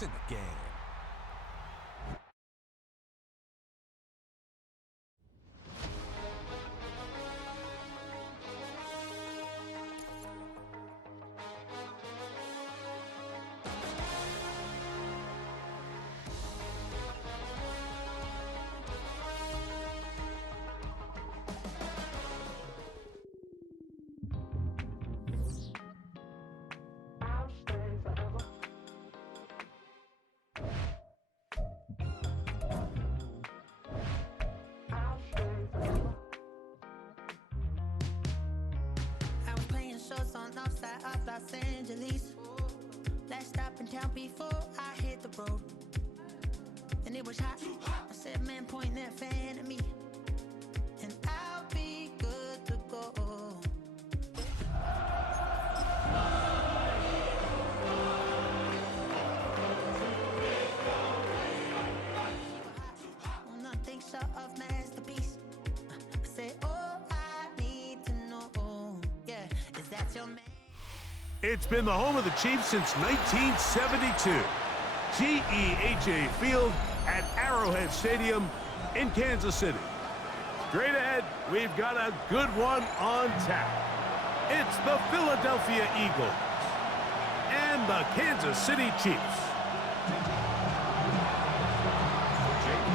It's in the game. On outside of Los Angeles. Last stop in town before I hit the road. And it was hot. I said, man, point that fan at me, and I'll be good to go. Well, nothing short of masterpiece. I said, oh, I need to know. Yeah, is that your man? It's been the home of the Chiefs since 1972. GEHA Field at Arrowhead Stadium in Kansas City. Straight ahead, we've got a good one on tap. It's the Philadelphia Eagles and the Kansas City Chiefs.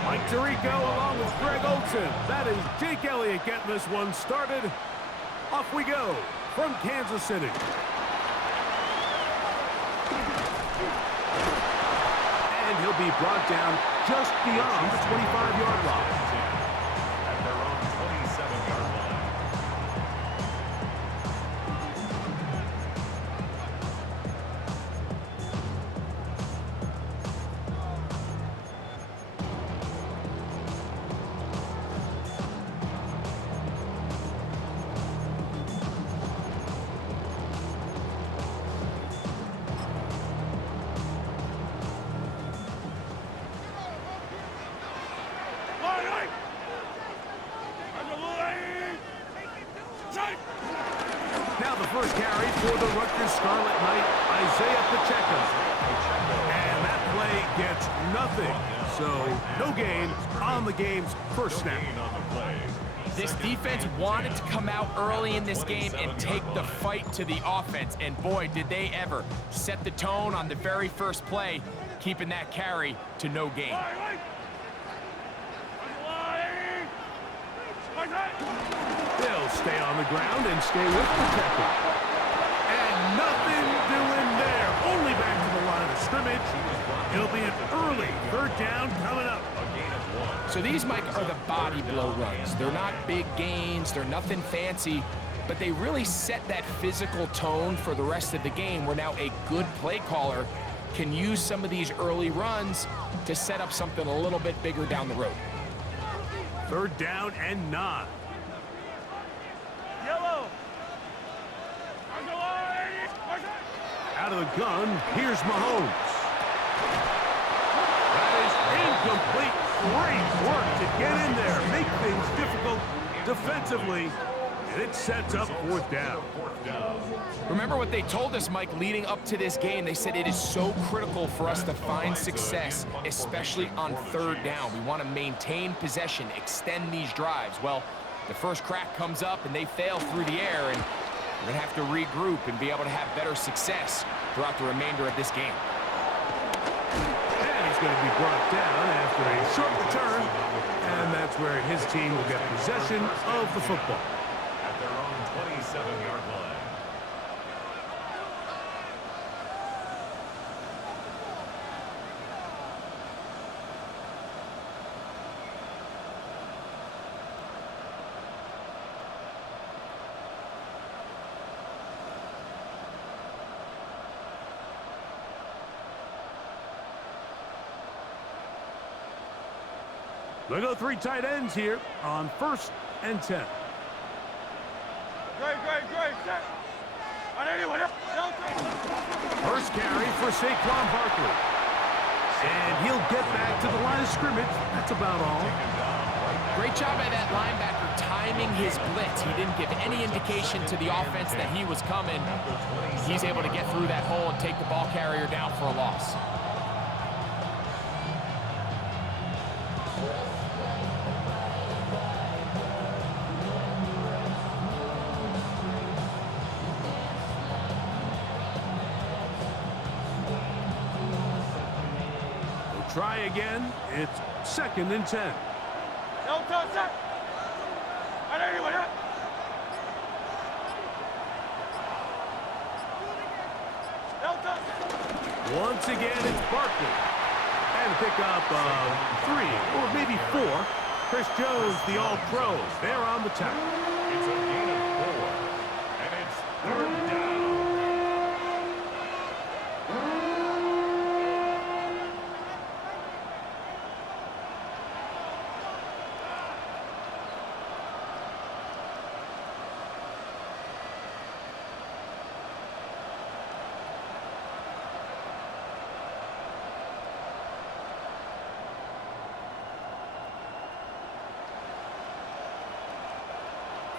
Mike Tirico along with Greg Olson. That is Jake Elliott getting this one started. Off we go from Kansas City. And he'll be brought down just beyond the 25-yard line. At their own 27-yard line. Now the first carry for the Rutgers Scarlet Knight, Isaiah Pacheco. And that play gets nothing. So no gain on the game's first snap. This defense wanted to come out early in this game and take the fight to the offense. And boy, did they ever set the tone on the very first play, keeping that carry to no gain. They'll stay on the ground and stay with Pacheco. And nothing doing there. Only back to the line of scrimmage. It'll be an early third down coming up. So these, Mike, are the body blow runs. They're not big gains. They're nothing fancy. But they really set that physical tone for the rest of the game where now a good play caller can use some of these early runs to set up something a little bit bigger down the road. Third down and 9. Out of the gun, here's Mahomes. That is incomplete. Great work to get in there, make things difficult defensively, and it sets up fourth down. Remember what they told us, Mike, leading up to this game. They said it is so critical for us to find success, especially on third down. We want to maintain possession, extend these drives. Well, the first crack comes up and they fail through the air, and we're going to have to regroup and be able to have better success throughout the remainder of this game. And he's going to be brought down after a short return, and that's where his team will get possession of the football. At their own 27-yard line. They go 3 tight ends here on 1st and 10. First carry for Saquon Barkley. And he'll get back to the line of scrimmage. That's about all. Great job by that linebacker timing his blitz. He didn't give any indication to the offense that he was coming. He's able to get through that hole and take the ball carrier down for a loss. try again. It's 2nd and 10. Once again, it's Barkley. And a pickup of 3 or maybe 4. Chris Jones, the All-Pro, they're on the tackle. It's a gain of 4, and it's 3rd down.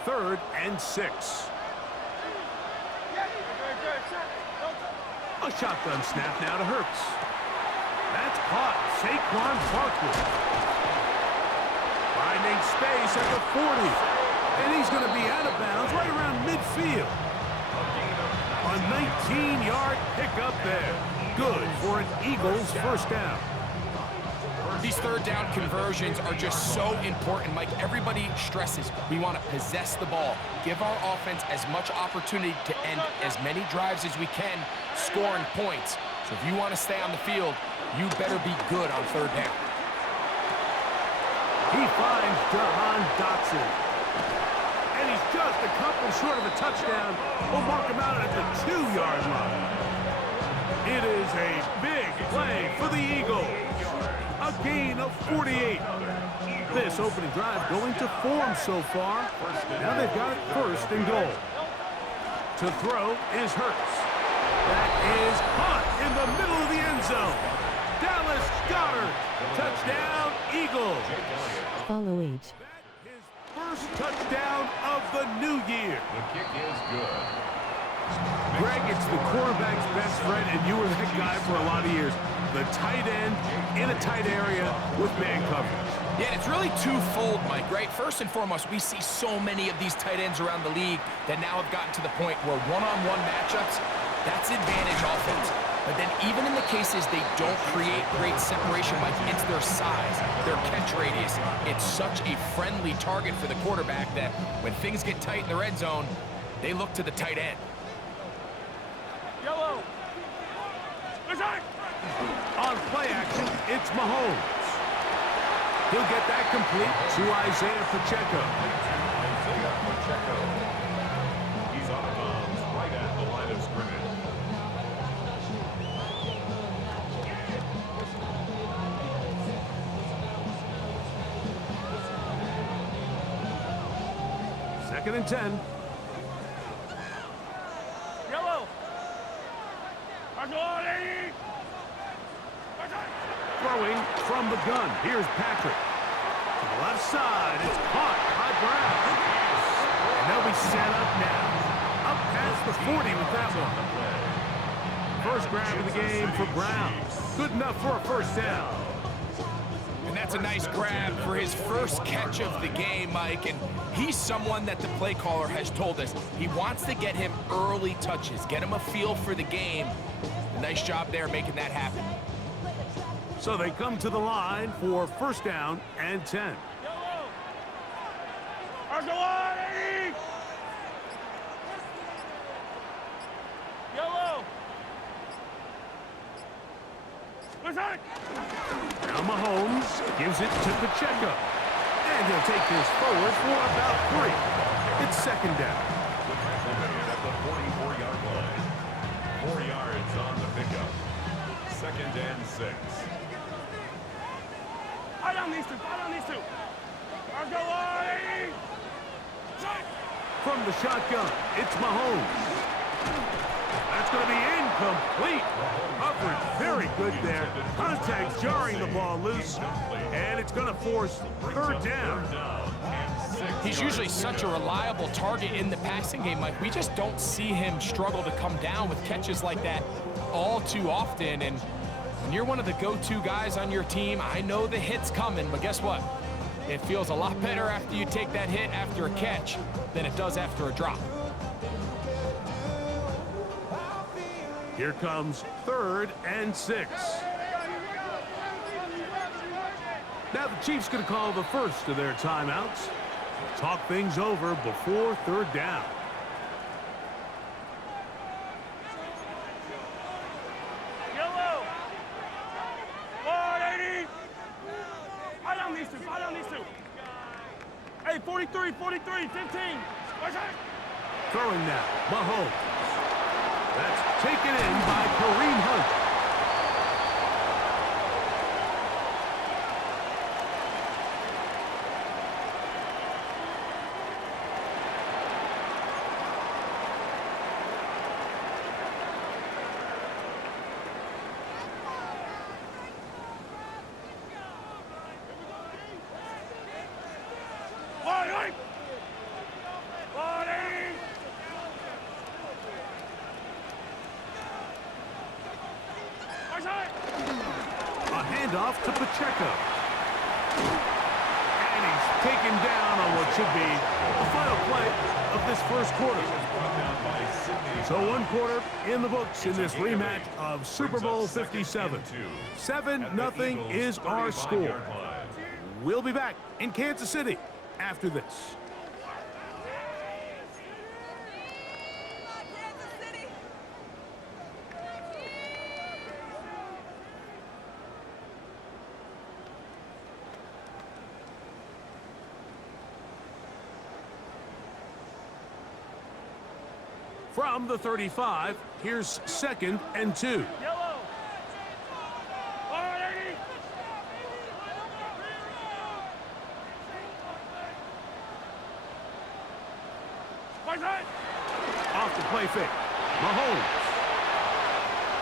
Third and 6. A shotgun snap now to Hurts. That's caught. Saquon Barkley. Finding space at the 40. And he's going to be out of bounds right around midfield. A 19-yard pickup there. Good for an Eagles first down. These third down conversions are just so important, Mike. Everybody stresses we want to possess the ball, give our offense as much opportunity to end as many drives as we can, scoring points. So if you want to stay on the field, you better be good on third down. He finds Jahan Dotson. And he's just a couple short of a touchdown. We'll mark him out at the 2-yard line. It is a big play for the Eagles. A gain of 48. This opening drive going to form so far. Now they've got it 1st and goal. To throw is Hurts. That is caught in the middle of the end zone. Dallas Goedert. Touchdown, Eagles. Follow H. His first touchdown of the new year. The kick is good. Greg, it's the quarterback's best friend, and you were that guy for a lot of years. The tight end in a tight area with man coverage. Yeah, it's really twofold, Mike, right? First and foremost, we see so many of these tight ends around the league that now have gotten to the point where one-on-one matchups, that's advantage offense. But then even in the cases they don't create great separation, Mike, it's their size, their catch radius. It's such a friendly target for the quarterback that when things get tight in the red zone, they look to the tight end. Yellow. On play action, it's Mahomes. He'll get that complete to Isaiah Pacheco. Isaiah Pacheco. He's out of bounds right at the line of scrimmage. Second and 10. Yellow. Throwing from the gun. Here's Patrick. To the left side. It's caught by Brown. And they'll be set up now. Up past the 40 with that one. First grab of the game for Brown. Good enough for a first down. And that's a nice grab for his first catch of the game, Mike. And he's someone that the play caller has told us he wants to get him early touches, get him a feel for the game. A nice job there making that happen. So they come to the line for first down and 10. Yellow. Now Mahomes gives it to Pacheco. And he'll take this forward for about 3. It's second down. The tackle made at the 44-yard line. 4 yards on the pickup. Second and 6. I don't need to. I'll go on. From the shotgun, it's Mahomes. That's going to be incomplete. Coverage very good there. Contact jarring the ball loose. And it's going to force third down. He's usually such a reliable target in the passing game, Mike. We just don't see him struggle to come down with catches like that all too often. And when you're one of the go-to guys on your team, I know the hit's coming, but guess what? It feels a lot better after you take that hit after a catch than it does after a drop. Here comes third and 6. Now the Chiefs going to call the first of their timeouts. Talk things over before third down. Yellow. 180. Fight on these two. Fight on these two. Hey, 43, 43, 15. Watch out. Throwing now, Mahomes. That's taken in by Kareem Hunt. A handoff to Pacheco. And he's taken down on what should be the final play of this first quarter. So one quarter in the books in this rematch of Super Bowl 57. 7-0 is our score. We'll be back in Kansas City after this. From the 35, here's 2nd and 2. Yellow. 180. Watch out. Off the play fake. Mahomes.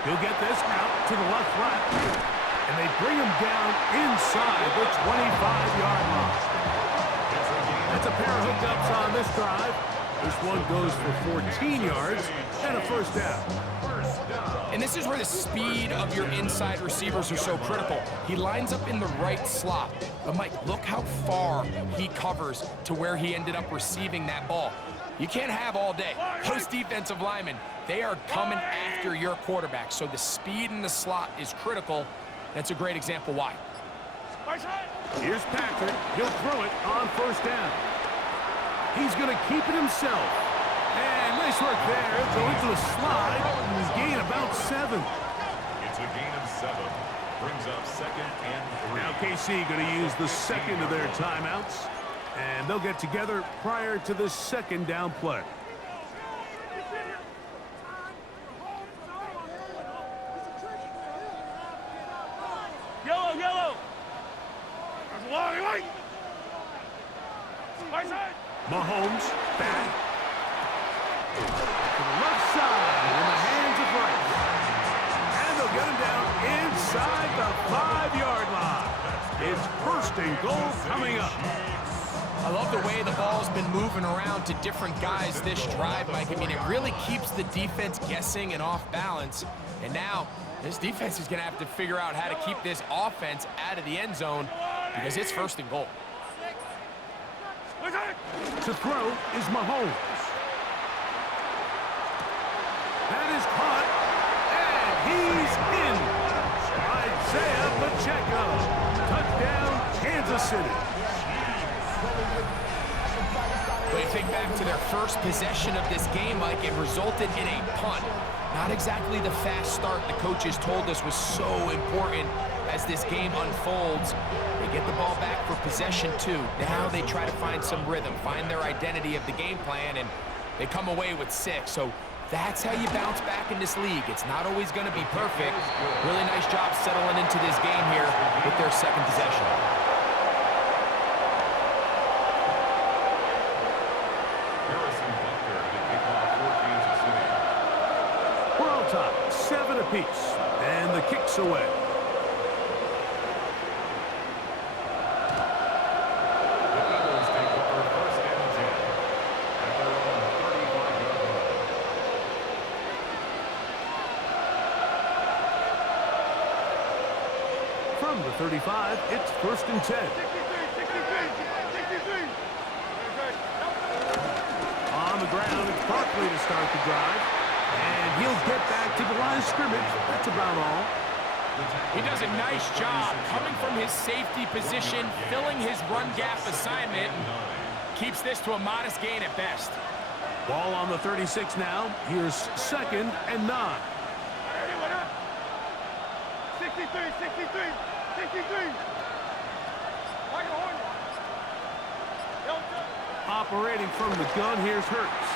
He'll get this out to the left flat. And they bring him down inside the 25-yard line. That's a pair of hookups on this drive. This one goes for 14 yards and a first down. And this is where the speed of your inside receivers are so critical. He lines up in the right slot. But, Mike, look how far he covers to where he ended up receiving that ball. You can't have all day. Those defensive linemen, they are coming after your quarterback. So the speed in the slot is critical. That's a great example why. Here's Patrick. He'll throw it on first down. He's going to keep it himself. And nice work there. Go into the slide. And gain about 7. It's a gain of 7. Brings up 2nd and 3. Now KC going to use the second of their timeouts. And they'll get together prior to the second down play. Yellow, yellow. Wait. Right side. Mahomes back to the left side in the hands of Rice. And they'll get him down inside the 5-yard line. It's 1st and goal coming up. I love the way the ball's been moving around to different guys this drive, Mike. I mean, it really keeps the defense guessing and off balance. And now this defense is going to have to figure out how to keep this offense out of the end zone because it's 1st and goal. To throw is Mahomes. That is caught, and he's in. Isaiah Pacheco. Touchdown, Kansas City. But you think back to their first possession of this game, Mike, it resulted in a punt. Not exactly the fast start the coaches told us was so important as this game unfolds. They get the ball back for possession 2. Now they try to find some rhythm, find their identity of the game plan, and they come away with 6. So that's how you bounce back in this league. It's not always going to be perfect. Really nice job settling into this game here with their 2nd possession. We're all tied, 7 apiece, and the kick's away. From the 35, it's 1st and 10. On the ground, it's Barkley to start the drive. And he'll get back to the line of scrimmage. That's about all. He does a nice job coming from his safety position, filling his run gap assignment, and keeps this to a modest gain at best. Ball on the 36 now. Here's 2nd and 9. 63, 63, 63. Operating from the gun, here's Hurts.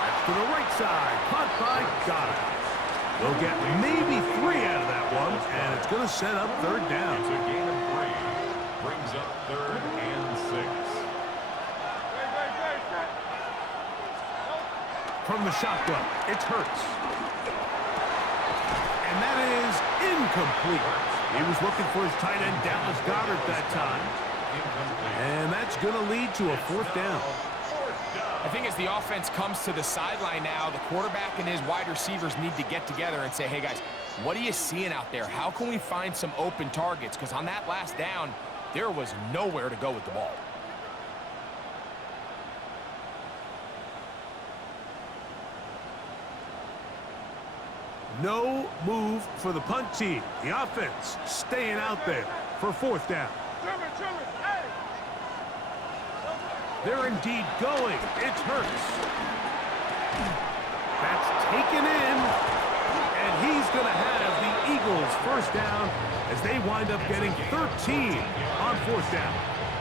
That's to the right side. Caught by Goddard. They'll get maybe 3 out of that one, and it's going to set up 3rd down. It's a gain of 3. Brings up 3rd and 6. From the shotgun, it's Hurts. And that is incomplete. He was looking for his tight end, Dallas Goddard, that time. And that's going to lead to a 4th down. I think as the offense comes to the sideline now, the quarterback and his wide receivers need to get together and say, hey, guys, what are you seeing out there? How can we find some open targets? Because on that last down, there was nowhere to go with the ball. No move for the punt team. The offense staying out there for 4th down. They're indeed going. It's Hurts. That's taken in. And he's going to have the Eagles 1st down as they wind up getting 13 on 4th down.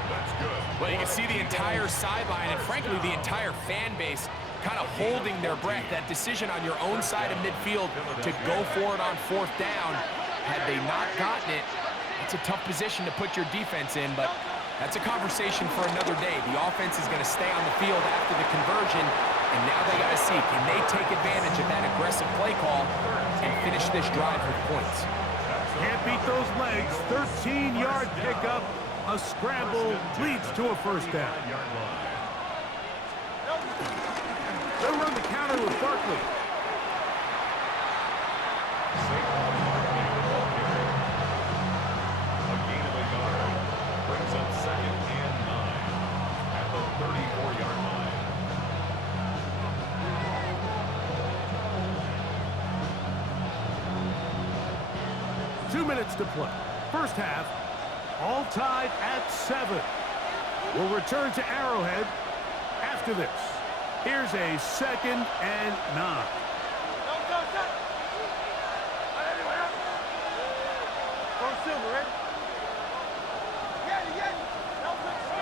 That's good. Well, you can see the entire sideline and, frankly, the entire fan base kind of holding their breath. That decision on your own side of midfield to go for it on 4th down, had they not gotten it, it's a tough position to put your defense in, but that's a conversation for another day. The offense is going to stay on the field after the conversion, and now they got to see, can they take advantage of that aggressive play call and finish this drive with points? Can't beat those legs. 13-yard pickup. A scramble leads to a 1st down. They'll run the counter with Barkley. A gain of a yard. Brings up 2nd and 9 at the 34-yard line. Two minutes to play. 1st half, all tied at 7. We'll return to Arrowhead after this. Here's a 2nd and 9.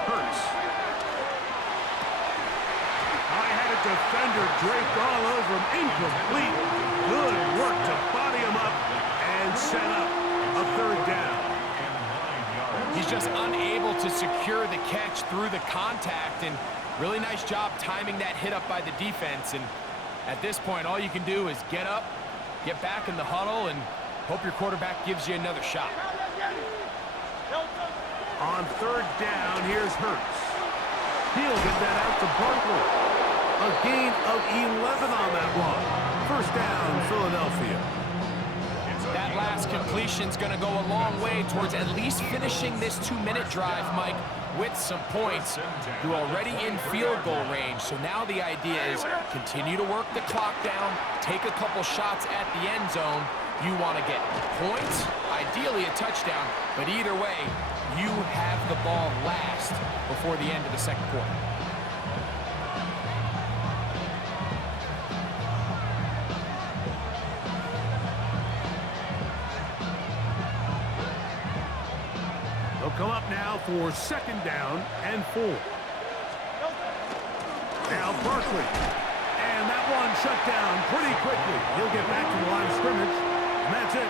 Hurts. I had a defender draped all over him. Incomplete. Good work to body him up and set up a 3rd down. He's just unable to secure the catch through the contact, and really nice job timing that hit up by the defense. And at this point, all you can do is get up, get back in the huddle, and hope your quarterback gives you another shot. On 3rd down, here's Hurts. He'll get that out to Barkley. A gain of 11 on that one. 1st down, Philadelphia. That last completion's going to go a long way towards at least finishing this 2-minute drive, Mike, with some points. You're already in field goal range, so now the idea is continue to work the clock down, take a couple shots at the end zone. You want to get points, ideally a touchdown, but either way, you have the ball last before the end of the 2nd quarter. They'll come up now for 2nd down and 4. Now Barkley. And that one shut down pretty quickly. He'll get back to the line of scrimmage, and that's it.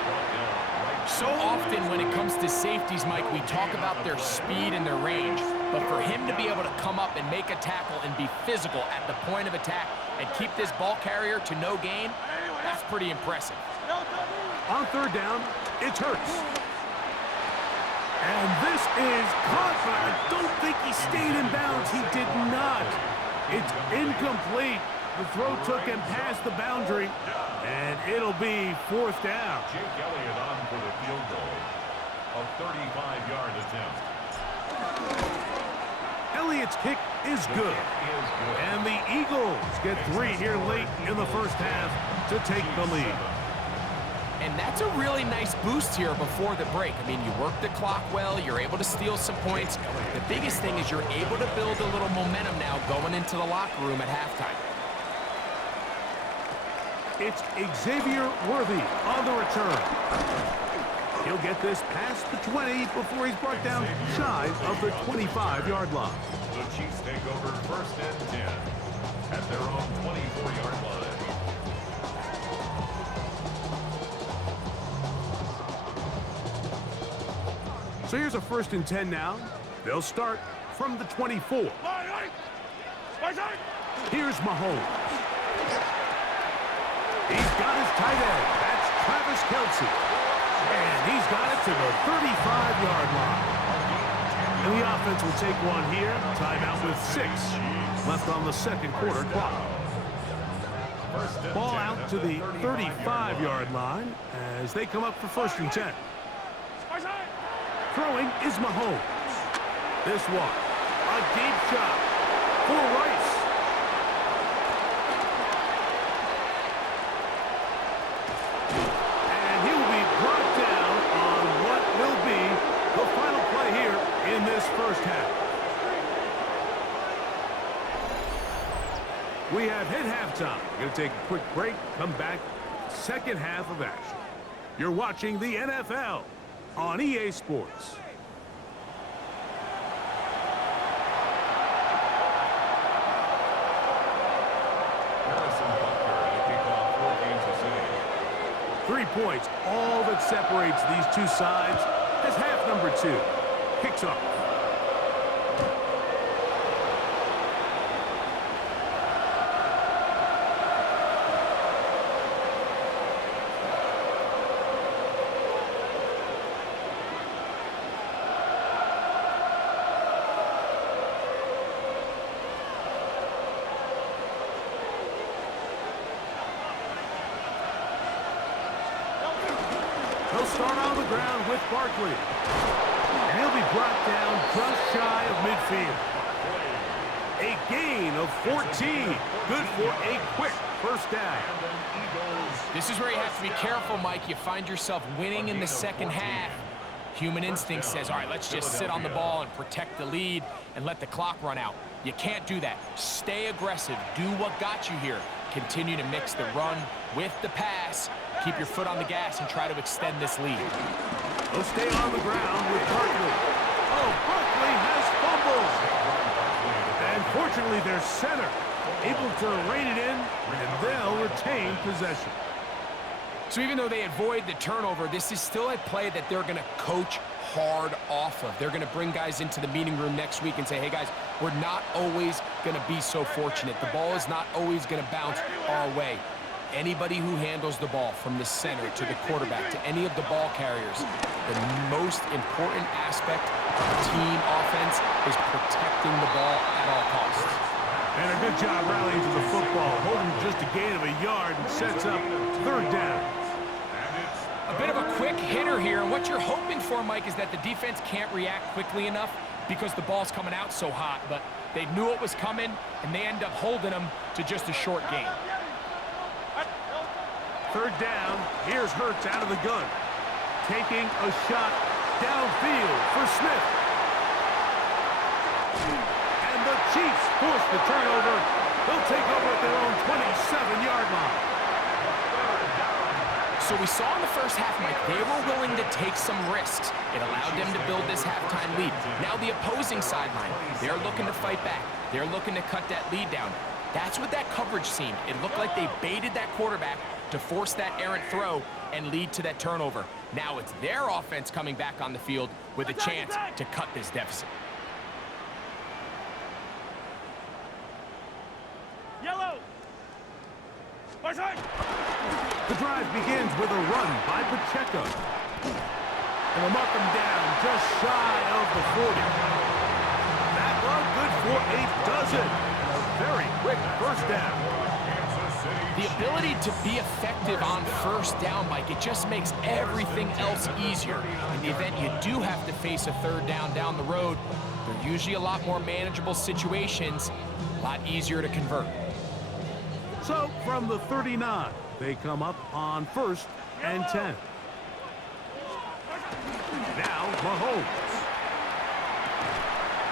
So often when it comes to safeties, Mike, we talk about their speed and their range. But for him to be able to come up and make a tackle and be physical at the point of attack and keep this ball carrier to no gain, that's pretty impressive. On 3rd down, it's Hurts. And this is caught, but I don't think he stayed in bounds. He did not. It's incomplete. The throw took him past the boundary, and it'll be 4th down. Jake Elliott on for the field goal. A 35-yard attempt. Elliott's kick is good. And the Eagles get 3 here late in the 1st half to take the lead. And that's a really nice boost here before the break. I mean, you work the clock well, you're able to steal some points. The biggest thing is you're able to build a little momentum now going into the locker room at halftime. It's Xavier Worthy on the return. He'll get this past the 20 before he's brought down shy of the 25-yard line. The Chiefs take over 1st and 10 at their own 24-yard line. So here's a 1st and 10 now. They'll start from the 24. Here's Mahomes. He's got his tight end. That's Travis Kelce. And he's got it to the 35-yard line. And the offense will take one here. Timeout with 6 left on the 2nd quarter clock. Ball out to the 35-yard line as they come up for 1st and 10. Throwing is Mahomes. This one, a deep shot for Rice. And he will be brought down on what will be the final play here in this 1st half. We have hit halftime. Going to take a quick break, come back, 2nd half of action. You're watching the NFL on EA Sports. Harrison Butker to kick off for Kansas City. 3 points, all that separates these two sides as half number 2 kicks off. He'll start on the ground with Barkley. And he'll be brought down just shy of midfield. A gain of 14. Good for a quick 1st down. This is where you have to be careful, Mike. You find yourself winning in the 2nd half. Human instinct says, all right, let's just sit on the ball and protect the lead and let the clock run out. You can't do that. Stay aggressive. Do what got you here. Continue to mix the run with the pass. Keep your foot on the gas and try to extend this lead. He'll stay on the ground with Barkley. Oh, Barkley has fumbled. And fortunately, their center able to rein it in, and they'll retain possession. So even though they avoid the turnover, this is still a play that they're going to coach hard off of. They're going to bring guys into the meeting room next week and say, hey, guys, we're not always going to be so fortunate. The ball is not always going to bounce our way. Anybody who handles the ball from the center to the quarterback to any of the ball carriers, the most important aspect of a team offense is protecting the ball at all costs. And a good job rallying to the football, holding just a gain of a yard and sets up 3rd down. A bit of a quick hitter here, and what you're hoping for, Mike, is that the defense can't react quickly enough because the ball's coming out so hot, but they knew it was coming, and they end up holding them to just a short gain. 3rd down, here's Hurts out of the gun. Taking a shot downfield for Smith. And the Chiefs force the turnover. They'll take over at their own 27-yard line. So we saw in the 1st half, Mike, they were willing to take some risks. It allowed them to build this halftime lead. Now the opposing sideline, they're looking to fight back. They're looking to cut that lead down. That's what that coverage seemed. It looked like they baited that quarterback to force that errant throw and lead to that turnover. Now it's their offense coming back on the field with a chance to cut this deficit. Yellow. The drive begins with a run by Pacheco. And they'll mark him down just shy of the 40. That run good for a dozen. And a very quick 1st down. The ability to be effective on 1st down, Mike, it just makes everything else easier. In the event you do have to face a 3rd down the road, they're usually a lot more manageable situations, a lot easier to convert. So from the 39, they come up on 1st and 10. Now Mahomes.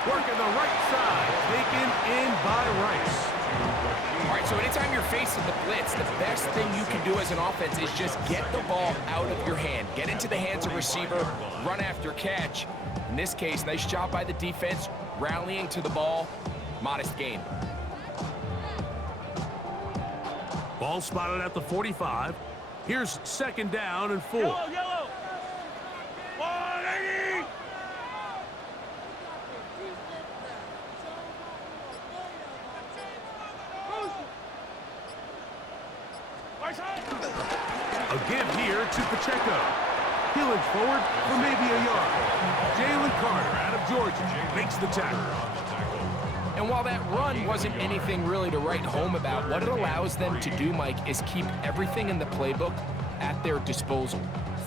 Working the right side, taken in by Rice. All right, so anytime you're facing the blitz, the best thing you can do as an offense is just get the ball out of your hand. Get into the hands of receiver, run after catch. In this case, nice job by the defense, rallying to the ball. Modest gain. Ball spotted at the 45. Here's second down and 4. Yellow, yellow. 180. A give here to Pacheco. He'll inch forward for maybe a yard. Jalen Carter out of Georgia makes the tackle. And while that run wasn't anything really to write home about, what it allows them to do, Mike, is keep everything in the playbook at their disposal.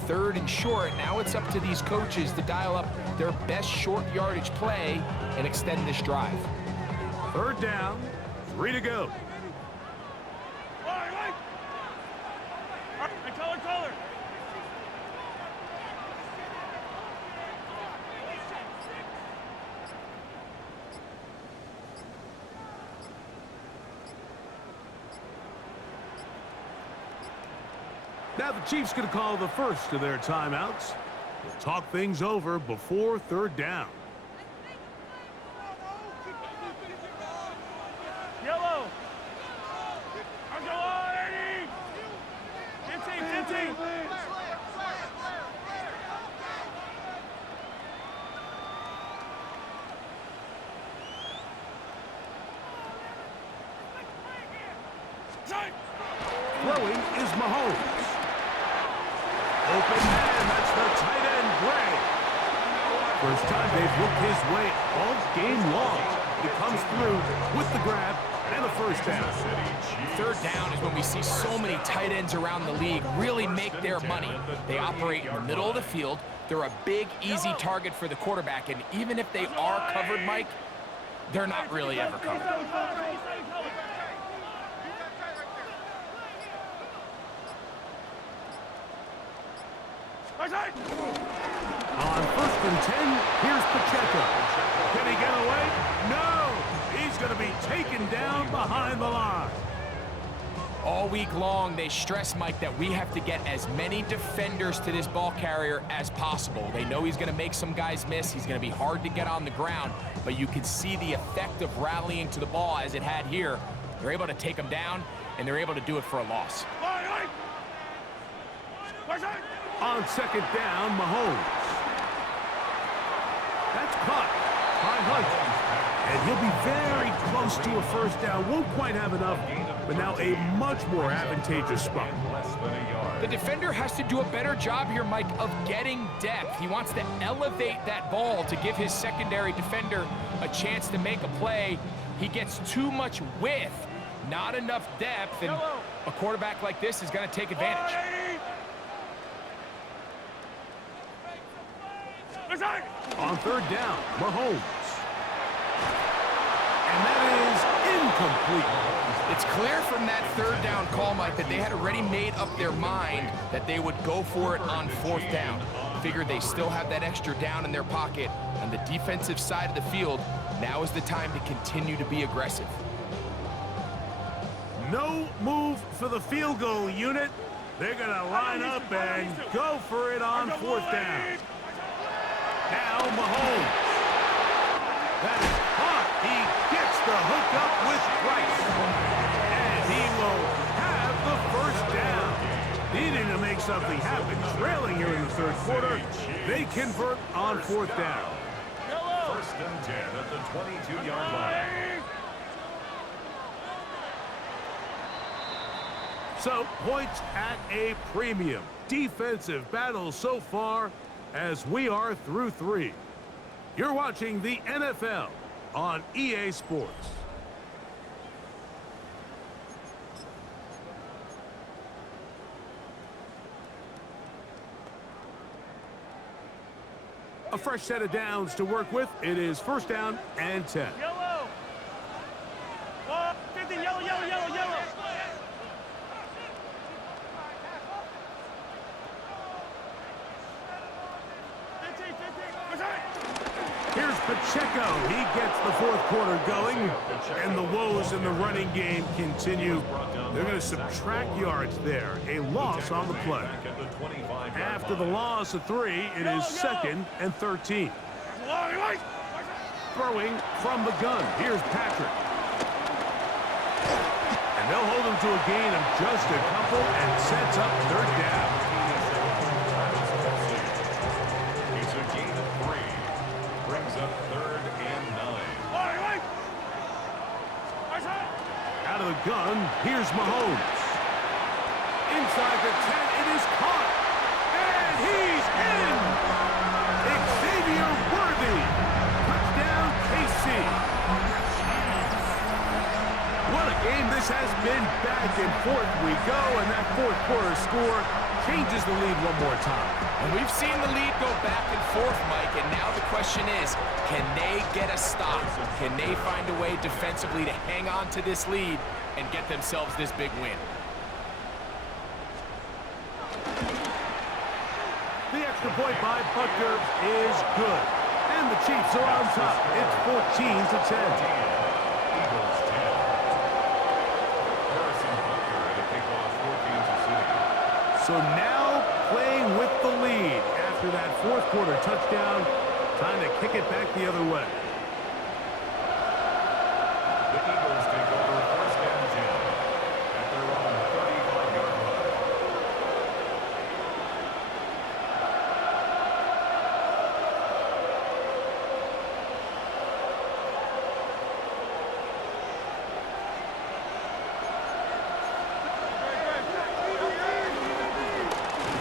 Third and short, now it's up to these coaches to dial up their best short yardage play and extend this drive. Third down, 3 to go. Color. Now the Chiefs going to call the first of their timeouts. They'll talk things over before third down. Yellow. I'm going 80. 15. Throwing is Mahomes. Open man, that's the tight end, Gray. First time they've looked his way all game long. He comes through with the grab and the first down. Third down is when we see so many tight ends around the league really make their money. They operate in the middle of the field. They're a big, easy target for the quarterback, and even if they are covered, Mike, they're not really ever covered. On first and 10, here's Pacheco. Can he get away? No! He's going to be taken down behind the line. All week long, they stress, Mike, that we have to get as many defenders to this ball carrier as possible. They know he's going to make some guys miss. He's going to be hard to get on the ground, but you can see the effect of rallying to the ball as it had here. They're able to take him down, and they're able to do it for a loss. On second down, Mahomes. That's caught by Hunt. And he'll be very close to a first down. Won't quite have enough, but now a much more advantageous spot. The defender has to do a better job here, Mike, of getting depth. He wants to elevate that ball to give his secondary defender a chance to make a play. He gets too much width, not enough depth, and a quarterback like this is going to take advantage. On third down, Mahomes. And that is incomplete. It's clear from that third down call, Mike, that they had already made up their mind that they would go for it on fourth down. Figured they still have that extra down in their pocket. On the defensive side of the field, now is the time to continue to be aggressive. No move for the field goal unit. They're going to line up and go for it on fourth down. Now Mahomes. That is caught. He gets the hook up with Rice. And he will have the first down. Needing to make something happen. Trailing here in the third quarter. They convert on fourth down. First and 10 at the 22-yard line. So, points at a premium. Defensive battle so far as we are through 3. You're watching the NFL on EA Sports. A fresh set of downs to work with. It is first down and 10. Yellow. 50, yellow. Pacheco, he gets the fourth quarter going, and the woes in the running game continue. They're going to subtract yards there. A loss on the play. After the loss of 3, it is 2nd and 13. Throwing from the gun. Here's Patrick. And they'll hold him to a gain of just a couple and sets up 3rd down. It's a gain of 3. Brings up 3rd and 9. Out of the gun, here's Mahomes. Inside the 10, it is caught. And he's in! Xavier Worthy. Touchdown, KC. What a game this has been. Back and forth we go, and that fourth quarter score changes the lead one more time. And we've seen the lead go back and forth, Mike, and now the question is, can they get a stop? Can they find a way defensively to hang on to this lead and get themselves this big win? The extra point by Butker is good. And the Chiefs are on top. It's 14-10. Eagles 10. Harrison Butker at a kickoff for Kansas City. So now playing with the lead after that fourth quarter touchdown. Time to kick it back the other way. The Eagles take over 1st and 10 at their own 35-yard line.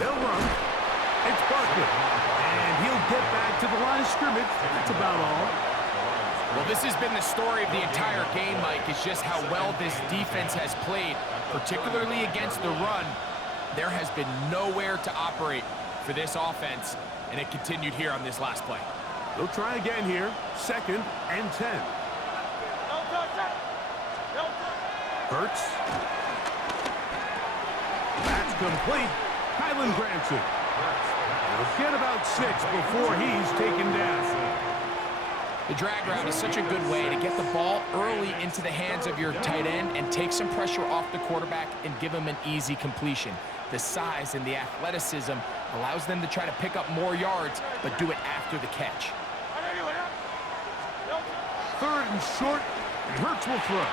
They'll run. It's Barkley. And he'll get back to the line of scrimmage. That's about all. Well, this has been the story of the entire game, Mike, is just how well this defense has played, particularly against the run. There has been nowhere to operate for this offense, and it continued here on this last play. They'll try again here. 2nd and 10. Hurts. That's complete. Kylan Granson. He'll get about 6 before he's taken down. The drag route is such a good way to get the ball early into the hands of your tight end and take some pressure off the quarterback and give him an easy completion. The size and the athleticism allows them to try to pick up more yards, but do it after the catch. 3rd and short, and Hurts will throw.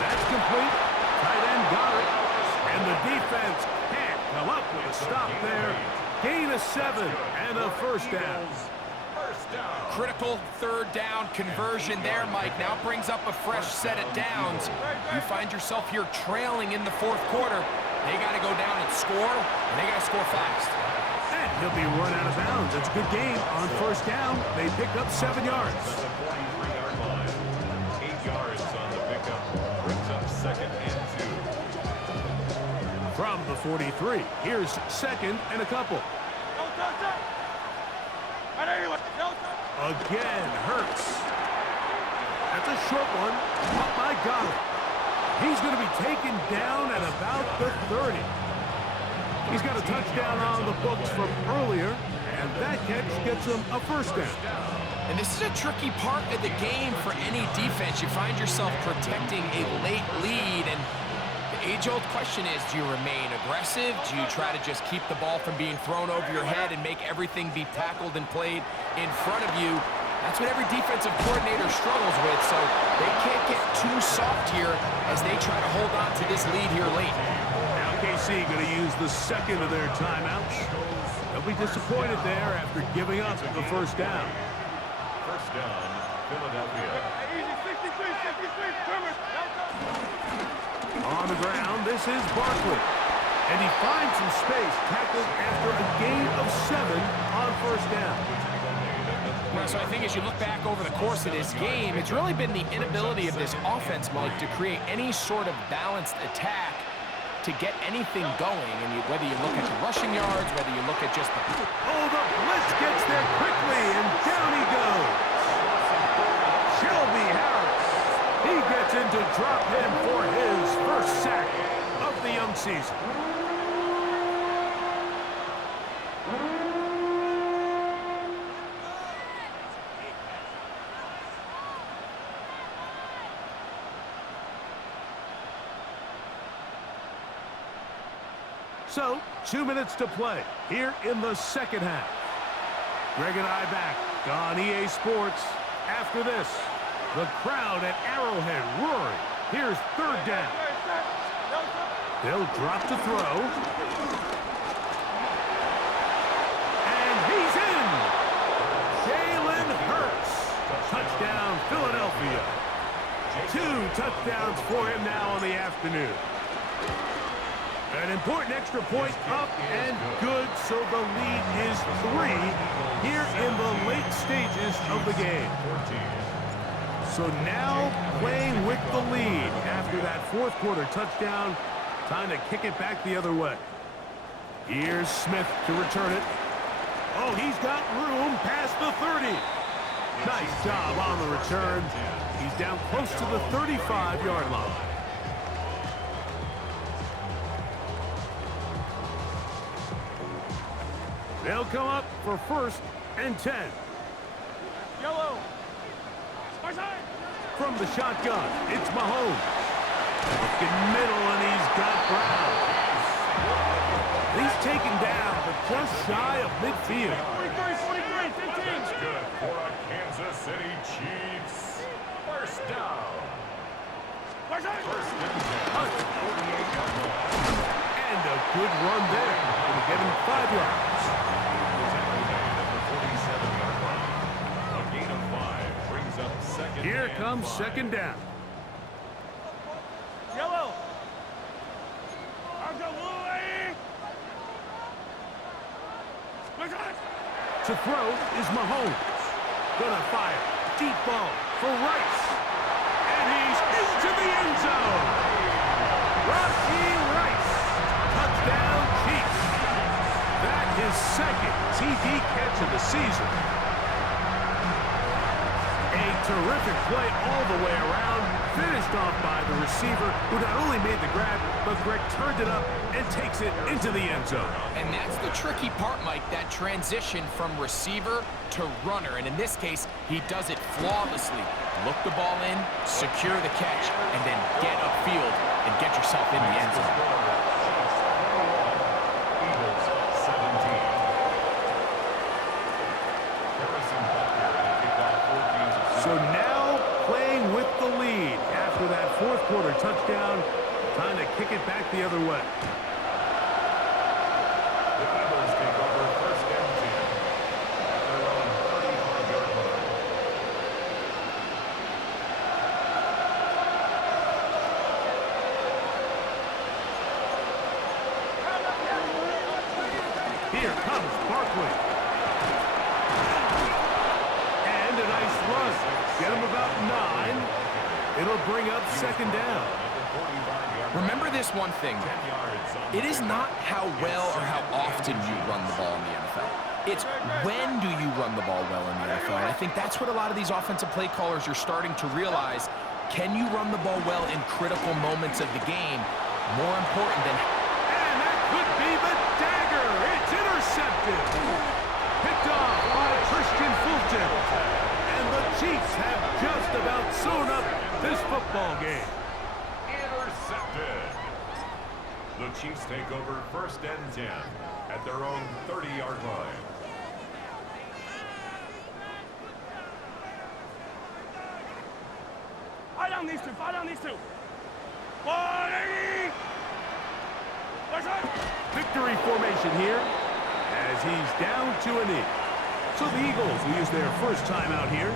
That's complete. Tight end got it. And the defense can't come up with a stop there. Gain of 7 and a 1st down. Critical 3rd down conversion there, Mike. Now brings up a fresh set of downs. You find yourself here trailing in the 4th quarter. They got to go down and score, and they got to score fast. And he'll be run out of bounds. It's a good game. On 1st down, they pick up 7 yards. At the 43-yard line. 8 yards on the pickup. Brings up 2nd and 2. From the 43, here's 2nd and a couple. Again, Hurts. That's a short one. Up by Goddard. He's going to be taken down at about the 30. He's got a touchdown on the books from earlier, and that catch gets him a 1st down. And this is a tricky part of the game for any defense. You find yourself protecting a late lead, and the age-old question is, do you remain aggressive? Do you try to just keep the ball from being thrown over your head and make everything be tackled and played in front of you? That's what every defensive coordinator struggles with, so they can't get too soft here as they try to hold on to this lead here late. Now KC going to use the 2nd of their timeouts. They'll be disappointed there after giving up the 1st down. 1st down, Philadelphia. On the ground, this is Barkley. And he finds some space, tackled after a gain of 7 on 1st down. Well, so I think as you look back over the course of this game, it's really been the inability of this offense, Mike, to create any sort of balanced attack to get anything going. And whether you look at the rushing yards, whether you look at just the... Oh, the blitz gets there quickly, and down he goes. Shelby Harris. He gets in to drop him for his 1st sack of the young season. So, 2 minutes to play here in the second half. Greg and I back on EA Sports. After this, the crowd at Arrowhead roaring. Here's third down. They'll drop to throw. And he's in! Jalen Hurts. Touchdown, Philadelphia. 2 touchdowns for him now on the afternoon. An important extra point up and good, so the lead is 3 here in the late stages of the game. So now playing with the lead after that fourth quarter touchdown. Time to kick it back the other way. Here's Smith to return it. Oh, he's got room past the 30. Nice job on the return. He's down close to the 35-yard line. They'll come up for 1st and 10. Yellow. From the shotgun, it's Mahomes. Looking middle, and he's got Brown. He's taken down, but just shy of midfield. 43, 15. That's good for a Kansas City Chiefs. First down. First and 10. 48-yard line. And a good run there. Going to get him 5 yards. Here comes second down. Yellow. To throw is Mahomes. Gonna fire. Deep ball for Rice. And he's into the end zone. Rashee Rice. Touchdown Chiefs. That is second TD catch of the season. Terrific play all the way around, finished off by the receiver, who not only made the grab, but Greg turned it up and takes it into the end zone. And that's the tricky part, Mike, that transition from receiver to runner. And in this case, he does it flawlessly. Look the ball in, secure the catch, and then get upfield and get yourself in the end zone. So now playing with the lead after that fourth quarter touchdown. Time to kick it back the other way. The Eagles take over 1st and 10 at their own 35-yard line. Here comes Barkley. And a nice run. Get him about 9. It'll bring up second down. Remember this one thing. It is not how well or how often you run the ball in the NFL. It's when do you run the ball well in the NFL. And I think that's what a lot of these offensive play callers are starting to realize. Can you run the ball well in critical moments of the game? More important than... And that could be the dagger. It's intercepted. Picked off by Christian Fulton. And the Chiefs have just about sewn up this football game. Intercepted. The Chiefs take over 1st and 10 at their own 30-yard line. Fire down these two. 180. Victory formation here as he's down to a knee. So the Eagles will use their first time out here.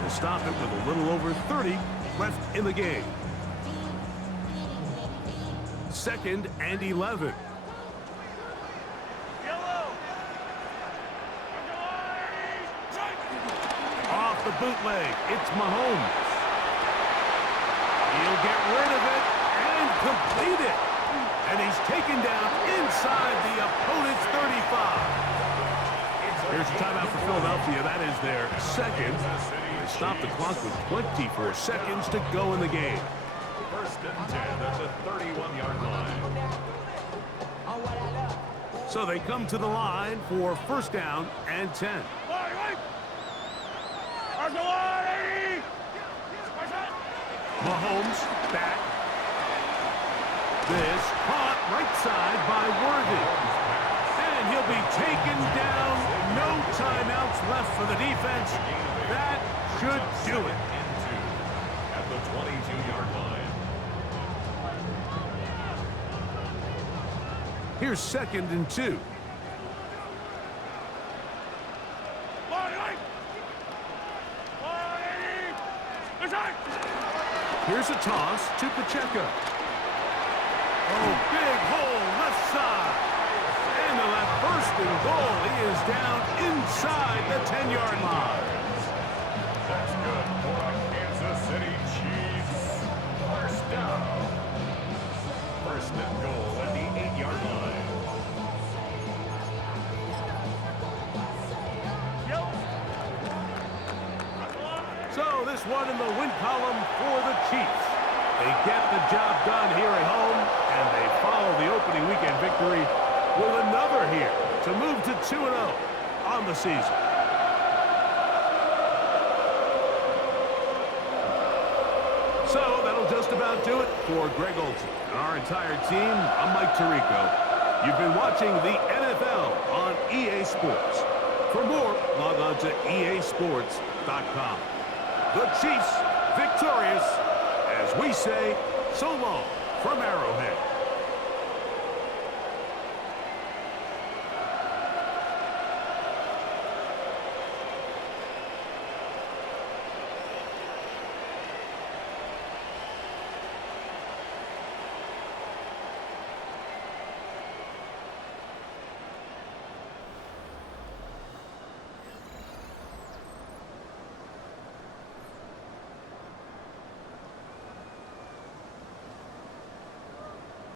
They'll stop it with a little over 30 left in the game. 2nd and 11. Off the bootleg, it's Mahomes. He'll get rid of it and complete it. And he's taken down inside the opponent's 35. Here's a timeout for Philadelphia. That is their second. They stop the clock with 24 seconds to go in the game. 1st and 10 at the 31-yard line. So they come to the line for 1st down and 10. Mahomes back. This caught Right side by Worthy. And he'll be taken down. No timeouts left for the defense. That should do it. At the 22-yard line. Here's 2nd and 2. Here's a toss to Pacheco. Oh, big hole left side. And on that 1st and goal, he is down inside the 10-yard line. That's good for a Kansas City Chiefs. First down. 1st and goal at the 8-yard line. So this one in the win column for the Chiefs. They get the job done here at home, and they follow the opening weekend victory with another here to move to 2-0 on the season. So that'll just about do it for Greg Olsen and our entire team. I'm Mike Tirico. You've been watching the NFL on EA Sports. For more, log on to easports.com. The Chiefs victorious, as we say, so long from Arrowhead.